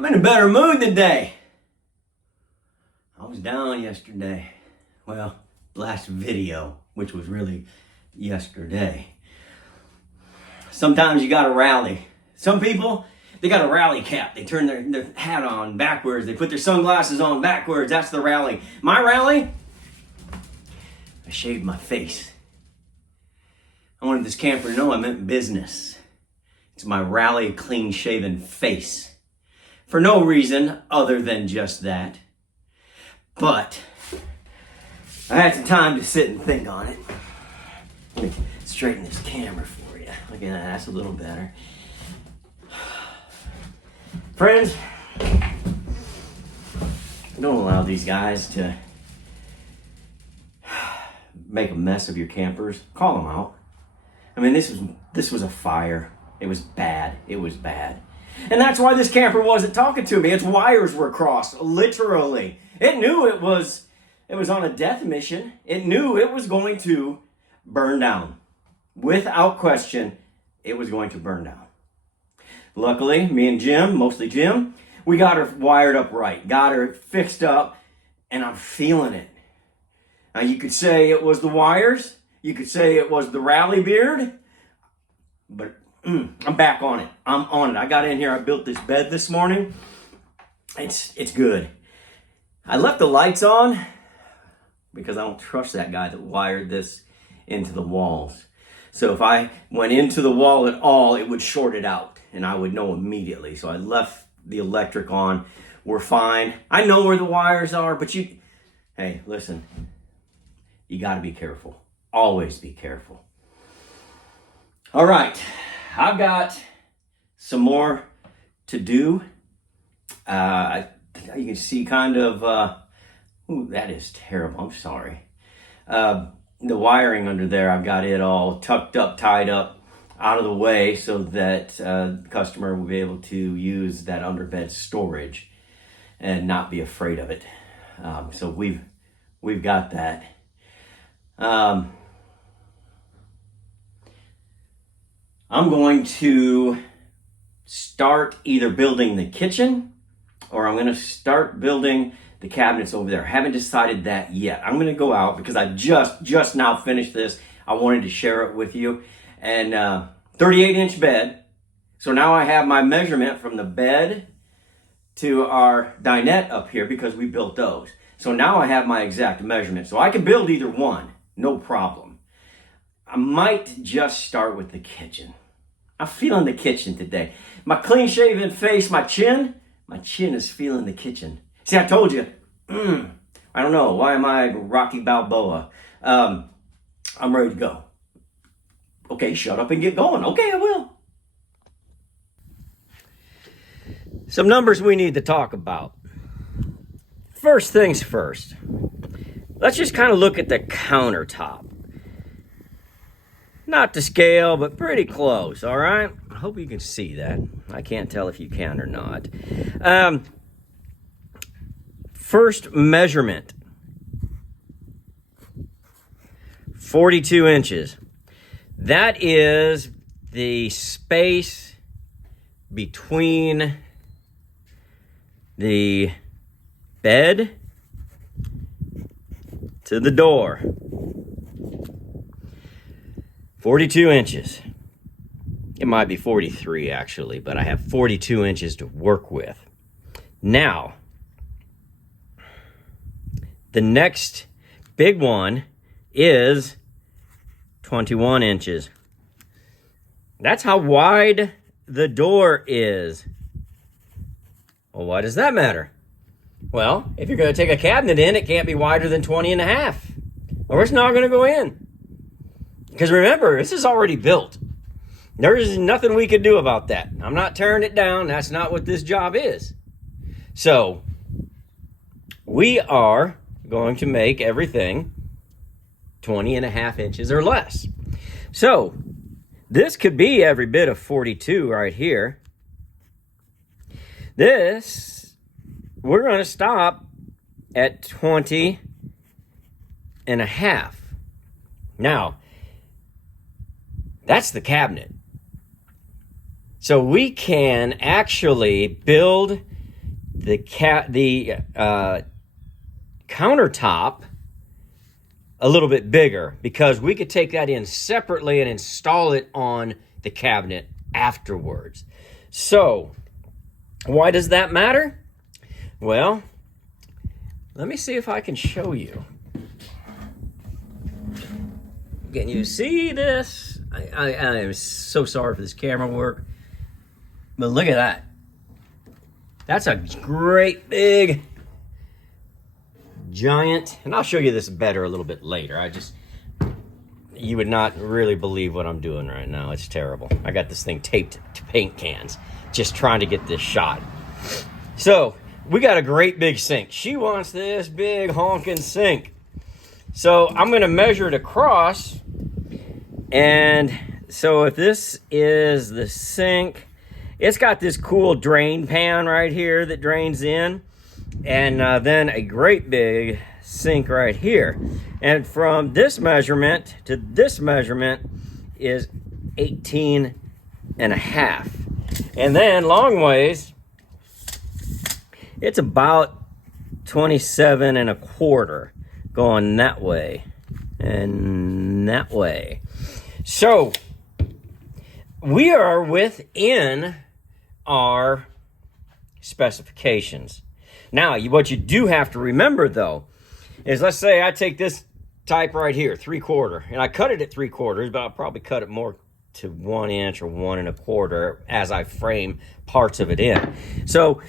I'm in a better mood today. I was down yesterday. Well, last video, which was really yesterday. Sometimes you gotta rally. Some people, they got a rally cap. They turn their hat on backwards. They put their sunglasses on backwards. That's the rally. My rally? I shaved my face. I wanted this camper to know I meant business. It's my rally clean-shaven face. For no reason other than just that. But I had some time to sit and think on it. Let me straighten this camera for you. Look at that, that's a little better. Friends, don't allow these guys to make a mess of your campers. Call them out. I mean, this was a fire. It was bad. It was bad. And that's why this camper wasn't talking to me. Its wires were crossed, literally. It knew it was on a death mission. It knew it was going to burn down. Without question, it was going to burn down. Luckily, me and Jim, mostly Jim, we got her wired up right, got her fixed up, and I'm feeling it. Now, you could say it was the wires, you could say it was the rally beard, but I'm back on it. I'm on it. I got in here, I built this bed this morning. It's good. I left the lights on because I don't trust that guy that wired this into the walls. So if I went into the wall at all, it would short it out and I would know immediately. So I left the electric on. We're fine. I know where the wires are, but hey, listen, you got to be careful. Always be careful. All right, I've got some more to do. You can see kind of, ooh, that is terrible. I'm sorry. The wiring under there, I've got it all tucked up, tied up, out of the way so that the customer will be able to use that underbed storage and not be afraid of it. So we've got that. I'm going to start either building the kitchen or I'm going to start building the cabinets over there. I haven't decided that yet. I'm going to go out because I just now finished this. I wanted to share it with you. And 38-inch bed. So now I have my measurement from the bed to our dinette up here because we built those. So now I have my exact measurement. So I can build either one, no problem. I might just start with the kitchen. I'm feeling the kitchen today. My clean-shaven face, my chin is feeling the kitchen. See, I told you, I don't know, why am I Rocky Balboa? I'm ready to go. Okay, shut up and get going. Okay, I will. Some numbers we need to talk about. First things first. Let's just kind of look at the countertop. Not to scale, but pretty close, all right? I hope you can see that. I can't tell if you can or not. First measurement, 42 inches. That is the space between the bed to the door. 42 inches. It might be 43 actually, but I have 42 inches to work with. Now, the next big one is 21 inches. That's how wide the door is. Well, why does that matter? Well, if you're going to take a cabinet in, it can't be wider than 20 and a half, or it's not going to go in. Because remember, this is already built. There's nothing we can do about that. I'm not tearing it down. That's not what this job is. So, we are going to make everything 20 and a half inches or less. So, this could be every bit of 42 right here. This, we're going to stop at 20 and a half. Now, that's the cabinet. So we can actually build the countertop a little bit bigger, because we could take that in separately and install it on the cabinet afterwards. So, why does that matter? Well, let me see if I can show you. Can you see this? I am so sorry for this camera work, but look at that. That's a great big giant, and I'll show you this better a little bit later. You would not really believe what I'm doing right now. It's terrible. I got this thing taped to paint cans, just trying to get this shot. So, we got a great big sink. She wants this big honking sink. So, I'm going to measure it across. And so, if this is the sink, it's got this cool drain pan right here that drains in. And then a great big sink right here. And from this measurement to this measurement is 18 and a half. And then long ways, it's about 27 and a quarter going that way and that way. So we are within our specifications. Now, what you do have to remember, though, is let's say I take this type right here, 3/4, and I cut it at 3/4, but I'll probably cut it more to 1 inch or 1 1/4 as I frame parts of it in. So,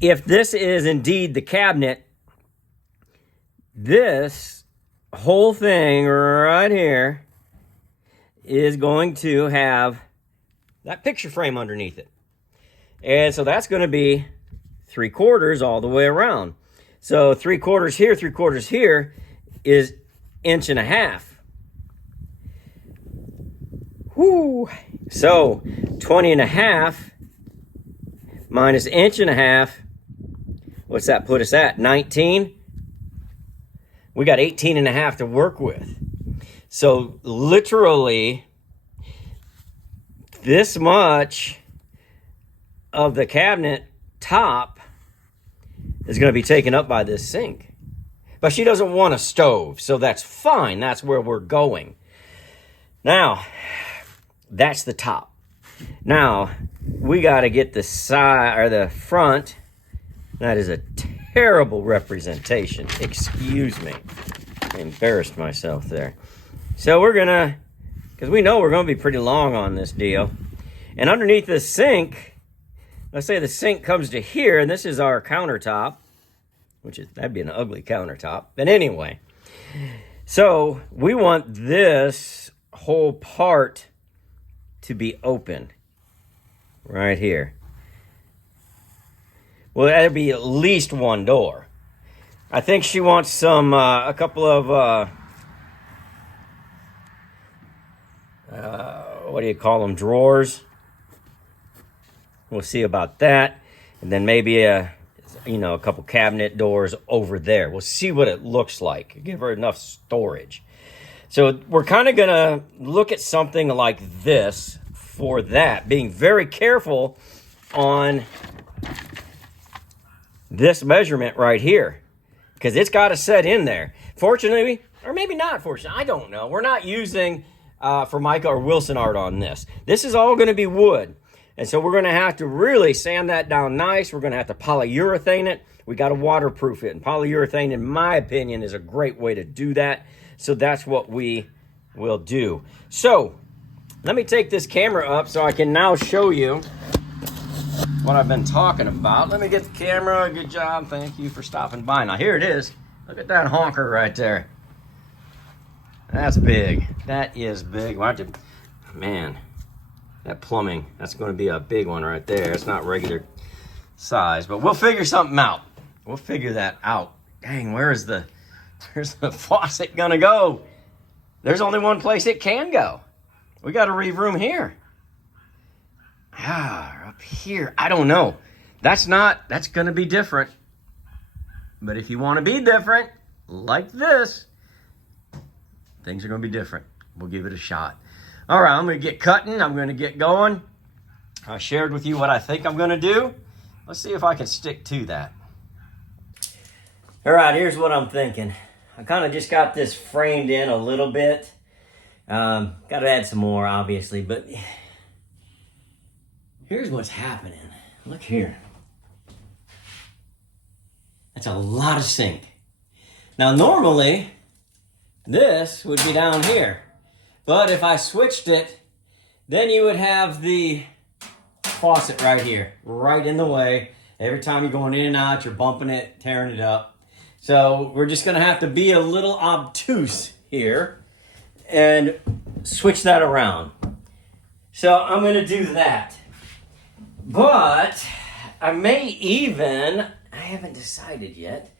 if this is indeed the cabinet, this whole thing right here is going to have that picture frame underneath it. And so that's going to be 3/4 all the way around. So 3/4 here, 3/4 here is 1.5 inches. Whoo! So 20 and a half minus 1.5 inches, what's that put us at? 19? We got 18 and a half to work with. So literally this much of the cabinet top is going to be taken up by this sink. But she doesn't want a stove, so that's fine. That's where we're going. Now, that's the top. Now, we got to get the side or the front. That is a terrible representation. Excuse me. I embarrassed myself there. So we're going to, because we know we're going to be pretty long on this deal. And underneath the sink, let's say the sink comes to here, and this is our countertop, that'd be an ugly countertop. But anyway, so we want this whole part to be open right here. Well, that'd be at least one door. I think she wants a couple of, what do you call them, drawers. We'll see about that. And then maybe a couple cabinet doors over there. We'll see what it looks like. Give her enough storage. So we're kind of going to look at something like this for that. Being very careful on this measurement right here, because it's got to set in there. Fortunately, or maybe not fortunately, I don't know. We're not using Formica or Wilson art on this. This is all going to be wood. And so we're going to have to really sand that down nice. We're going to have to polyurethane it. We got to waterproof it. And polyurethane, in my opinion, is a great way to do that. So that's what we will do. So let me take this camera up so I can now show you what I've been talking about. Let me get the camera. Good job. Thank you for stopping by. Now here it is. Look at that honker right there. That's big. That is big. Man. That plumbing, that's going to be a big one right there. It's not regular size, but we'll figure something out. We'll figure that out. Dang, where's the faucet going to go? There's only one place it can go. We got to leave room here. Up here. I don't know. That's going to be different. But if you want to be different, like this, things are going to be different. We'll give it a shot. All right, I'm going to get cutting. I'm going to get going. I shared with you what I think I'm going to do. Let's see if I can stick to that. All right, here's what I'm thinking. I kind of just got this framed in a little bit. Got to add some more, obviously, but here's what's happening. Look here. That's a lot of sink. Now, normally, this would be down here. But if I switched it, then you would have the faucet right here, right in the way. Every time you're going in and out, you're bumping it, tearing it up. So we're just gonna have to be a little obtuse here and switch that around. So I'm gonna do that. But I may even, I haven't decided yet,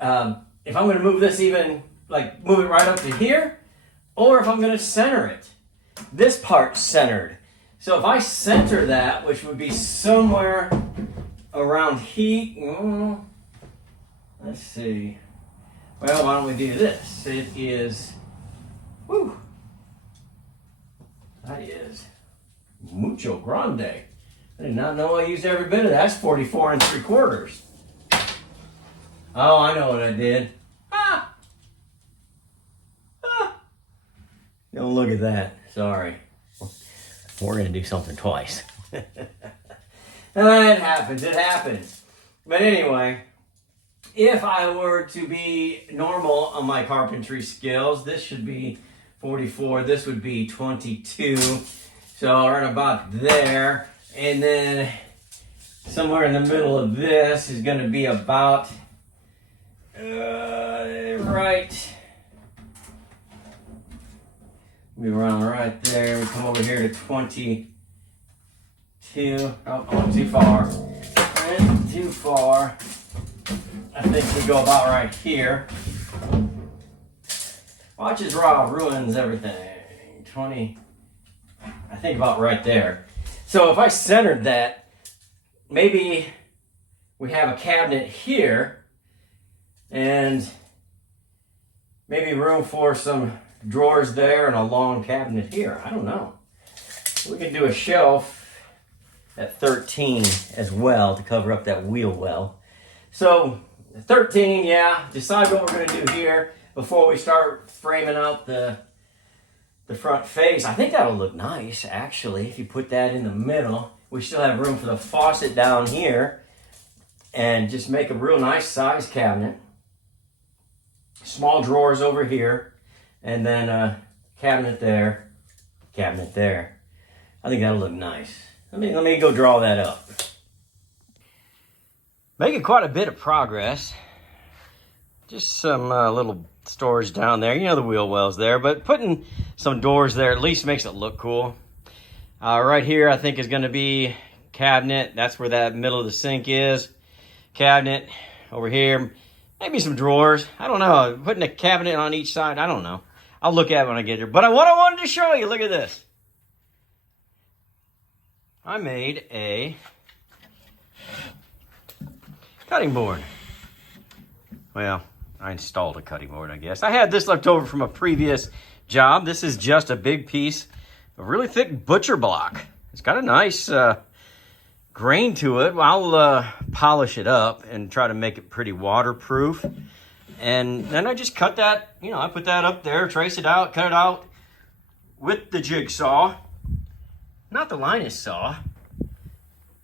if I'm gonna move this even, like move it right up to here, or if I'm gonna center it. This part's centered. So if I center that, which would be somewhere around here, let's see. Well, why don't we do this? It is, whew, that is mucho grande. I did not know I used every bit of that. That's 44 3/4. Oh, I know what I did. Don't look at that. Sorry. We're going to do something twice. It happens. It happens. But anyway, if I were to be normal on my carpentry skills, this should be 44. This would be 22. So right about there. And then somewhere in the middle of this is going to be about right. We run right there. We come over here to 22. Oh, I went too far. Went too far. I think we go about right here. Watch as Raw ruins everything. 20. I think about right there. So if I centered that, maybe we have a cabinet here and maybe room for some drawers there and a long cabinet here. I don't know. We can do a shelf at 13 as well to cover up that wheel well. So 13, yeah, decide what we're going to do here before we start framing out the front face. I think that'll look nice, actually, if you put that in the middle. We still have room for the faucet down here and just make a real nice size cabinet. Small drawers over here. And then a cabinet there, cabinet there. I think that'll look nice. Let me go draw that up. Making quite a bit of progress. Just some little storage down there. You know the wheel wells there, but putting some doors there at least makes it look cool. Right here I think is going to be cabinet. That's where that middle of the sink is. Cabinet over here. Maybe some drawers. I don't know. Putting a cabinet on each side. I don't know. I'll look at it when I get here. But what I wanted to show you, look at this. I made a cutting board. Well, I installed a cutting board, I guess. I had this left over from a previous job. This is just a big piece of really thick butcher block. It's got a nice grain to it. I'll polish it up and try to make it pretty waterproof. And then I just cut that, I put that up there, trace it out, cut it out with the jigsaw. Not the Linus saw,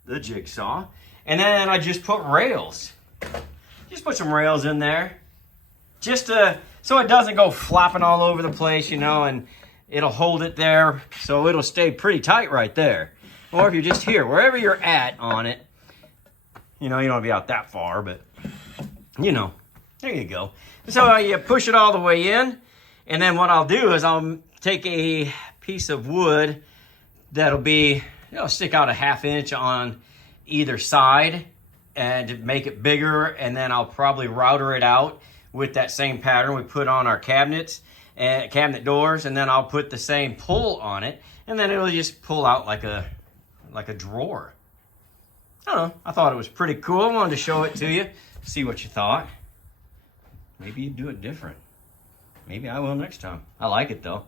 the jigsaw. And then I just put rails. Just put some rails in there. Just so it doesn't go flopping all over the place, and it'll hold it there so it'll stay pretty tight right there. Or if you're just here, wherever you're at on it, you don't want to be out that far, but there you go. So you push it all the way in, and then what I'll do is I'll take a piece of wood that'll be, stick out a 1/2 inch on either side and make it bigger, and then I'll probably router it out with that same pattern we put on our cabinets and cabinet doors, and then I'll put the same pull on it, and then it'll just pull out like a drawer. I don't know. I thought it was pretty cool. I wanted to show it to you, see what you thought. Maybe you'd do it different. Maybe I will next time. I like it though.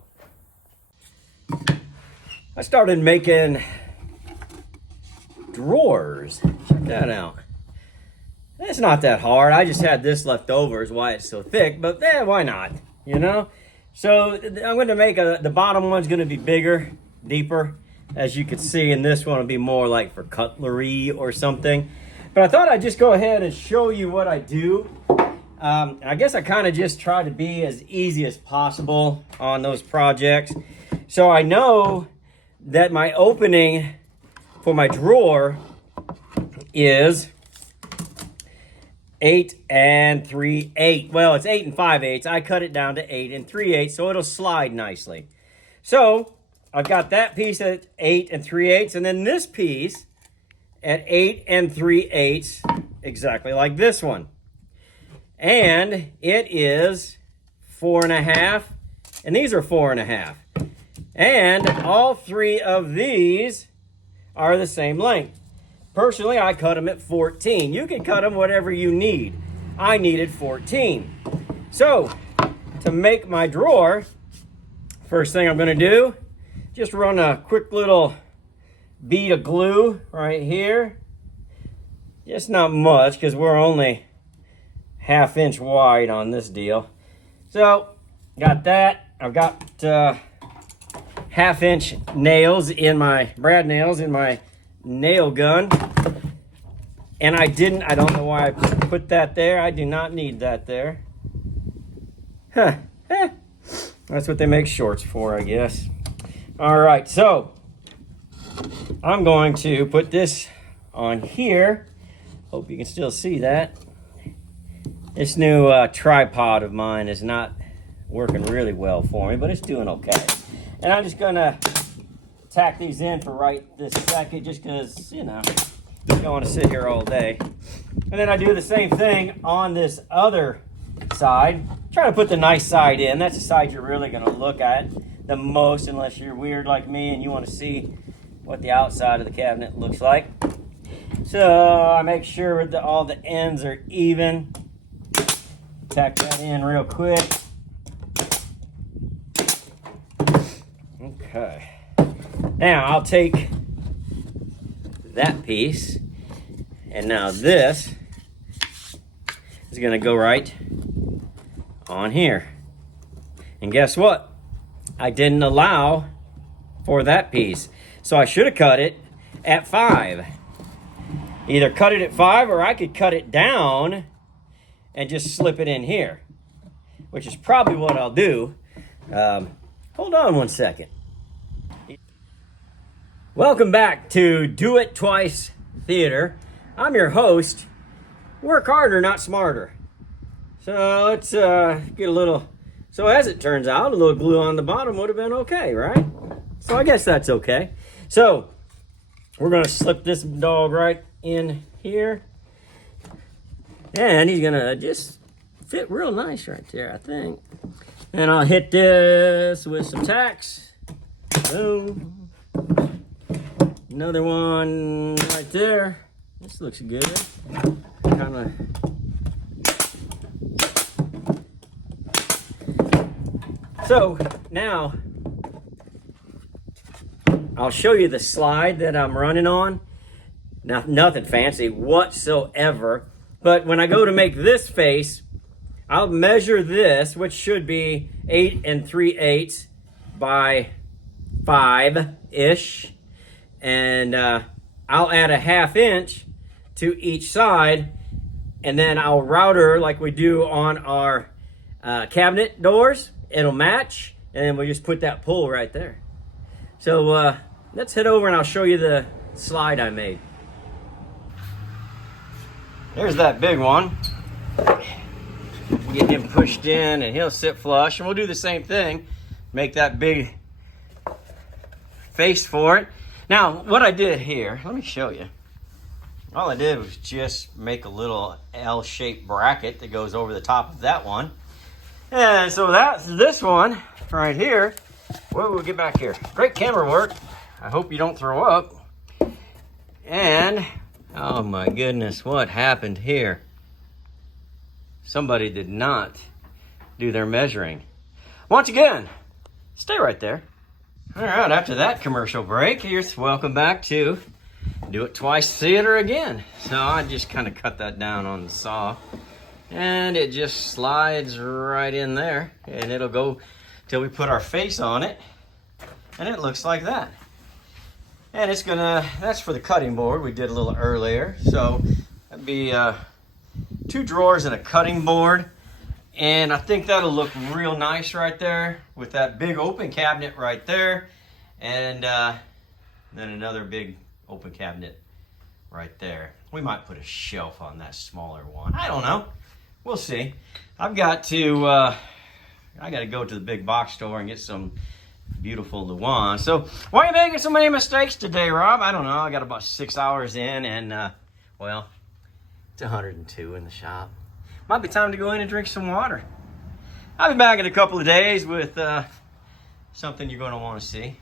I started making drawers Check that out. It's not that hard. I just had this left over is why it's so thick, but why not, you know? So I'm going to make the bottom one's going to be bigger, deeper, as you can see, and this one will be more like for cutlery or something. But I thought I'd just go ahead and show you what I do. I guess I kind of just try to be as easy as possible on those projects. So I know that my opening for my drawer is 8 3/8. Well, it's 8 5/8. I cut it down to 8 3/8, so it'll slide nicely. So I've got that piece at 8 3/8, and then this piece at 8 3/8, exactly like this one. And it is 4.5, and these are 4.5. And all three of these are the same length. Personally, I cut them at 14. You can cut them whatever you need. I needed 14. So, to make my drawer, first thing I'm going to do, just run a quick little bead of glue right here. Just not much, because we're only 1/2 inch wide on this deal. So, got that. I've got 1/2 inch nails in my, brad nails in my nail gun. And I don't know why I put that there. I do not need that there. Huh. That's what they make shorts for, I guess. All right, so I'm going to put this on here. Hope you can still see that. This new tripod of mine is not working really well for me, but it's doing okay. And I'm just gonna tack these in for right this second, just because, you know, I don't want to sit here all day. And then I do the same thing on this other side. Try to put the nice side in. That's the side you're really gonna look at the most, unless you're weird like me and you want to see what the outside of the cabinet looks like. So I make sure that all the ends are even. Tack that in real quick. Okay. Now I'll take that piece, and now this is going to go right on here. And guess what? I didn't allow for that piece. So I should have cut it at 5. Either cut it at 5, or I could cut it down and just slip it in here, which is probably what I'll do. Hold on one second. Welcome back to Do It Twice Theater. I'm your host. Work harder, not smarter. So let's get a little, so as it turns out, a little glue on the bottom would have been okay, right? So I guess that's okay. So we're gonna slip this dog right in here. And he's gonna just fit real nice right there, I think. And I'll hit this with some tacks. Boom. Another one right there. This looks good. Kinda. So now I'll show you the slide that I'm running on. Now, nothing fancy whatsoever. But when I go to make this face, I'll measure this, which should be 8 3/8 by 5-ish. And I'll add a 1/2 inch to each side. And then I'll router like we do on our cabinet doors. It'll match. And then we'll just put that pull right there. So let's head over and I'll show you the slide I made. There's that big one. Get him pushed in and he'll sit flush. And we'll do the same thing. Make that big face for it. Now, what I did here, let me show you. All I did was just make a little L-shaped bracket that goes over the top of that one. And so that's this one right here. Well, we'll get back here. Great camera work. I hope you don't throw up. And oh my goodness, what happened here? Somebody did not do their measuring. Once again, stay right there. All right, after that commercial break, welcome back to do it twice theater again. So I just kind of cut that down on the saw, and it just slides right in there, and it'll go till we put our face on it, and it looks like that. And it's gonna, that's for the cutting board we did a little earlier. So that'd be 2 drawers and a cutting board. And I think that'll look real nice right there with that big open cabinet right there. And then another big open cabinet right there. We might put a shelf on that smaller one. I don't know. We'll see. I've got to, I got to go to the big box store and get some beautiful Luan. So why are you making so many mistakes today, Rob? I don't know. I got about 6 hours in, and well, it's 102 in the shop. Might be time to go in and drink some water. I'll be back in a couple of days with something you're going to want to see.